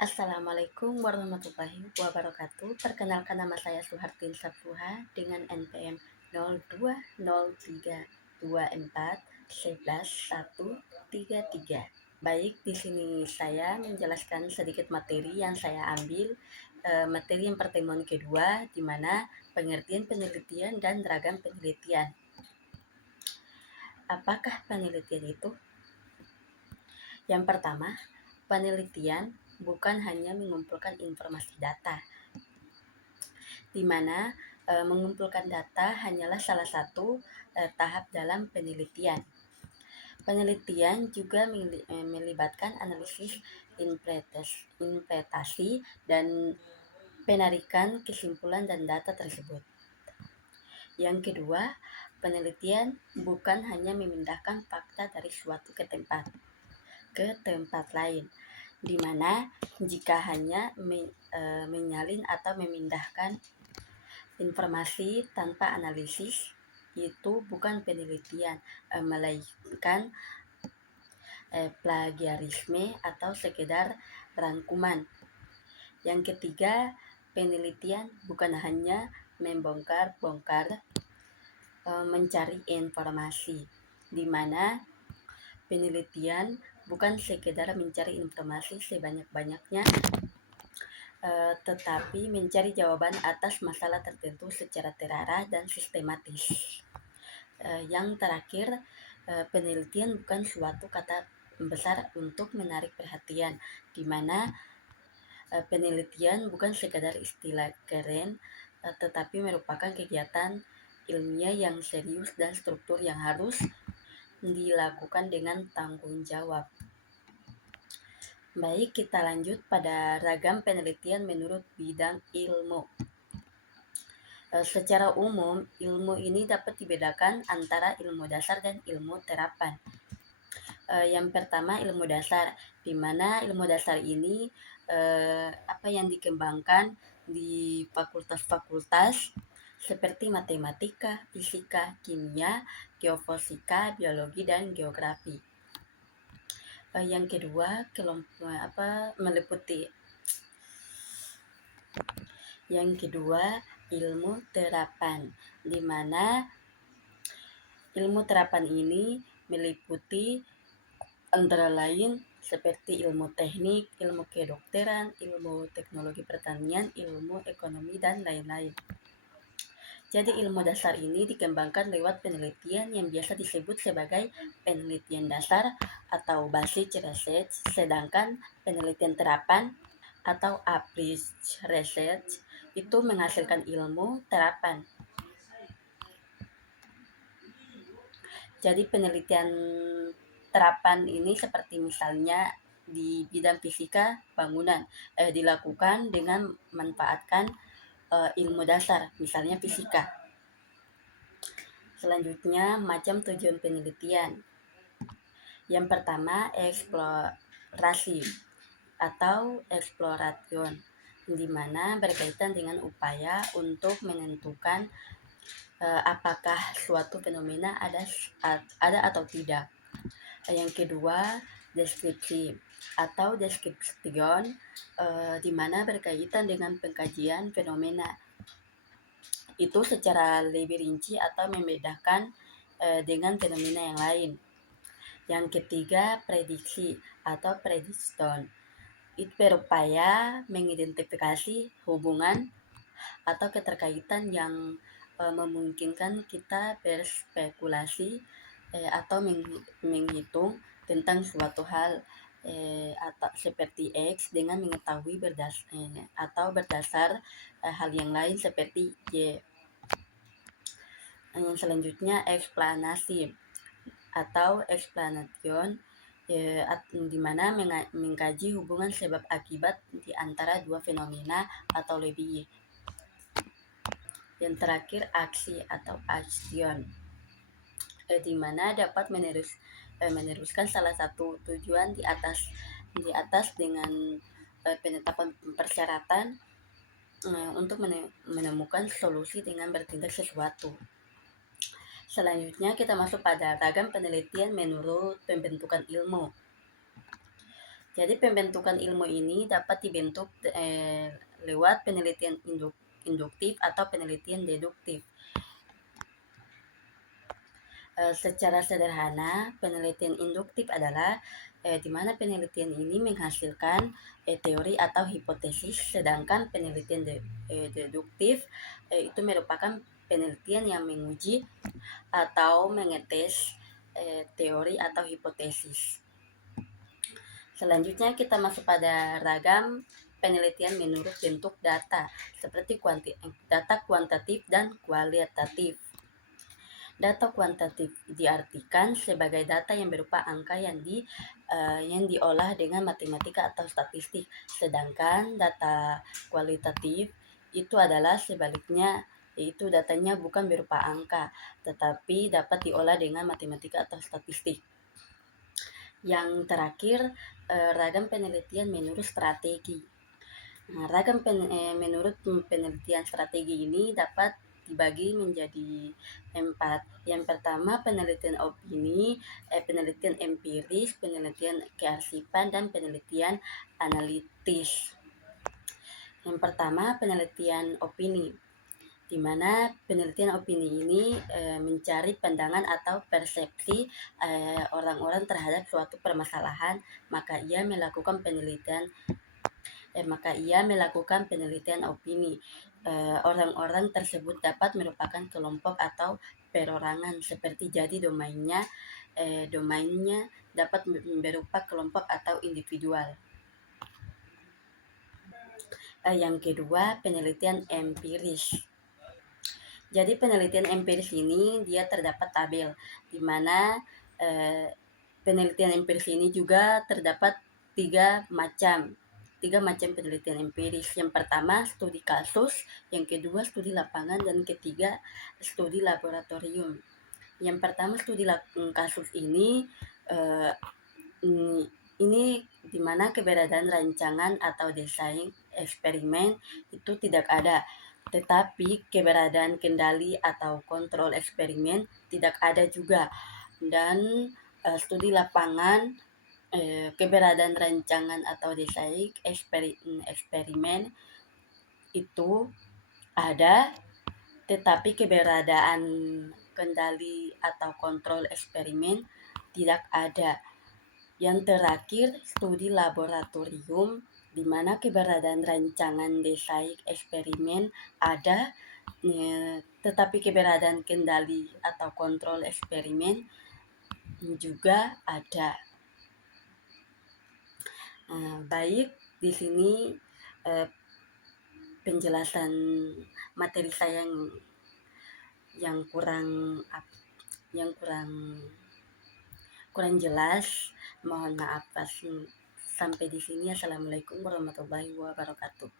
Assalamualaikum warahmatullahi wabarakatuh. Perkenalkan, nama saya Suhartin Sapruha dengan NPM 0203241133. Baik, di sini saya menjelaskan sedikit materi yang saya ambil. Materi yang pertemuan kedua, di mana pengertian penelitian dan ragam penelitian. Apakah penelitian itu? Yang pertama, penelitian bukan hanya mengumpulkan informasi data, di mana mengumpulkan data hanyalah salah satu tahap dalam penelitian. Penelitian juga melibatkan analisis, interpretasi, dan penarikan kesimpulan dan data tersebut. Yang kedua, penelitian bukan hanya memindahkan fakta dari suatu ke tempat lain, di mana jika hanya menyalin atau memindahkan informasi tanpa analisis, itu bukan penelitian, melainkan plagiarisme atau sekedar rangkuman. Yang ketiga, penelitian bukan hanya membongkar-bongkar, mencari informasi, di mana penelitian bukan sekedar mencari informasi sebanyak-banyaknya, tetapi mencari jawaban atas masalah tertentu secara terarah dan sistematis. Yang terakhir, penelitian bukan suatu kata besar untuk menarik perhatian, di mana penelitian bukan sekadar istilah keren, tetapi merupakan kegiatan ilmiah yang serius dan struktur yang harus dilakukan dengan tanggung jawab. Baik, kita lanjut pada ragam penelitian menurut bidang ilmu. Secara umum, ilmu ini dapat dibedakan antara ilmu dasar dan ilmu terapan. Yang pertama, ilmu dasar, di mana ilmu dasar ini apa yang dikembangkan di fakultas-fakultas seperti matematika, fisika, kimia, geofisika, biologi, dan geografi. Yang kedua, Yang kedua, ilmu terapan, di mana ilmu terapan ini meliputi antara lain seperti ilmu teknik, ilmu kedokteran, ilmu teknologi pertanian, ilmu ekonomi, dan lain-lain. Jadi ilmu dasar ini dikembangkan lewat penelitian yang biasa disebut sebagai penelitian dasar atau basic research, sedangkan penelitian terapan atau applied research itu menghasilkan ilmu terapan. Jadi penelitian terapan ini seperti misalnya di bidang fisika bangunan dilakukan dengan memanfaatkan ilmu dasar, misalnya fisika. Selanjutnya, macam tujuan penelitian. Yang pertama, eksplorasi atau exploration, di mana berkaitan dengan upaya untuk menentukan apakah suatu fenomena ada atau tidak. Yang kedua, deskripsi atau description, di mana berkaitan dengan pengkajian fenomena itu secara lebih rinci atau membedakan dengan fenomena yang lain. Yang ketiga, prediksi atau prediction, itu berupaya mengidentifikasi hubungan atau keterkaitan yang memungkinkan kita berspekulasi atau menghitung tentang suatu hal atau seperti X dengan mengetahui berdasar hal yang lain seperti Y. Yang selanjutnya, eksplanasi atau explanation, di mana mengkaji hubungan sebab akibat di antara dua fenomena atau lebih. Yang terakhir, aksi atau action, di mana dapat meneruskan salah satu tujuan di atas dengan penetapan persyaratan untuk menemukan solusi dengan bertindak sesuatu. Selanjutnya kita masuk pada ragam penelitian menurut pembentukan ilmu. Jadi pembentukan ilmu ini dapat dibentuk lewat penelitian induktif atau penelitian deduktif. Secara sederhana, penelitian induktif adalah di mana penelitian ini menghasilkan teori atau hipotesis, sedangkan penelitian deduktif itu merupakan penelitian yang menguji atau mengetes teori atau hipotesis. Selanjutnya kita masuk pada ragam penelitian menurut bentuk data, seperti data kuantitatif dan kualitatif. Data kuantitatif diartikan sebagai data yang berupa angka yang diolah dengan matematika atau statistik, sedangkan data kualitatif itu adalah sebaliknya, yaitu datanya bukan berupa angka, tetapi dapat diolah dengan matematika atau statistik. Yang terakhir, ragam penelitian menurut strategi. Nah, ragam menurut penelitian strategi ini dapat dibagi menjadi 4. Yang pertama, penelitian opini, penelitian empiris, penelitian kearsipan, dan penelitian analitis. Yang pertama, penelitian opini, di mana penelitian opini ini mencari pandangan atau persepsi orang-orang terhadap suatu permasalahan, maka ia melakukan penelitian opini. Orang-orang tersebut dapat merupakan kelompok atau perorangan, seperti jadi domainnya dapat berupa kelompok atau individual. Yang kedua, penelitian empiris. Jadi penelitian empiris ini dia terdapat tabel, di mana penelitian empiris ini juga terdapat tiga macam penelitian empiris. Yang pertama, studi kasus, yang kedua, studi lapangan, dan ketiga, studi laboratorium. Yang pertama, studi kasus ini di mana keberadaan rancangan atau desain eksperimen itu tidak ada, tetapi keberadaan kendali atau kontrol eksperimen tidak ada juga. Dan studi lapangan, keberadaan rancangan atau desain eksperimen itu ada, tetapi keberadaan kendali atau kontrol eksperimen tidak ada. Yang terakhir, studi laboratorium, di mana keberadaan rancangan desain eksperimen ada, tetapi keberadaan kendali atau kontrol eksperimen juga ada. Baik, di sini penjelasan materi saya yang kurang jelas, mohon maaf. Sampai di sini. Assalamualaikum warahmatullahi wabarakatuh.